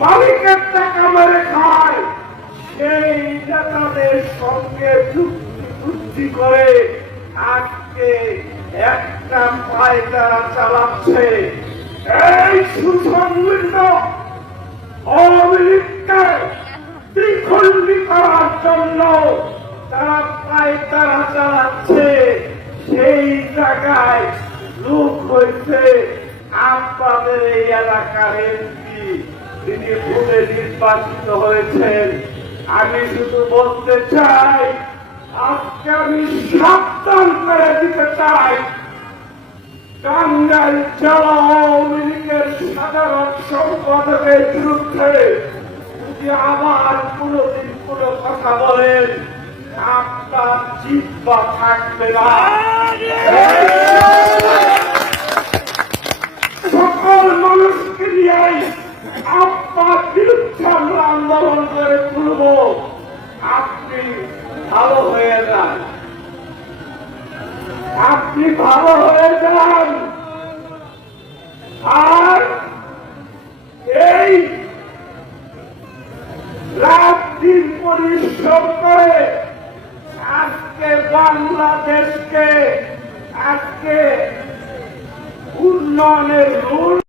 মালিকের টাকা মেরে খায়। সেই নেতাদের সঙ্গে চুক্তি চুক্তি করে আজকে একটা পায়তারা চালাচ্ছে। এই সুসংগঠিত আওয়ামী লীগকে করার জন্য তারা পায়তারা চালাচ্ছে। সেই জায়গায় লোক হয়েছে আপনাদের এই এলাকার এমপি। তিনি ভোটে নির্বাচিত হয়েছেন। আমি শুধু বলতে চাই, আজকে আমি সাবধান করে দিতে চাই। টাঙ্গাইল জেলা সাধারণ সম্পাদকের বিরুদ্ধে যদি আবার কোনদিন কোনো কথা বলেন, আপনার জিব্বা থাকবে না। আপনার বিরুদ্ধে আমরা আন্দোলন করে তুলব। আপনি ভালো হয়ে যান। আপনি ভালো হয়ে যান। আর এই রাত পরিশ্রম করে আজকে বাংলাদেশকে, আজকে উন্নয়নের রুল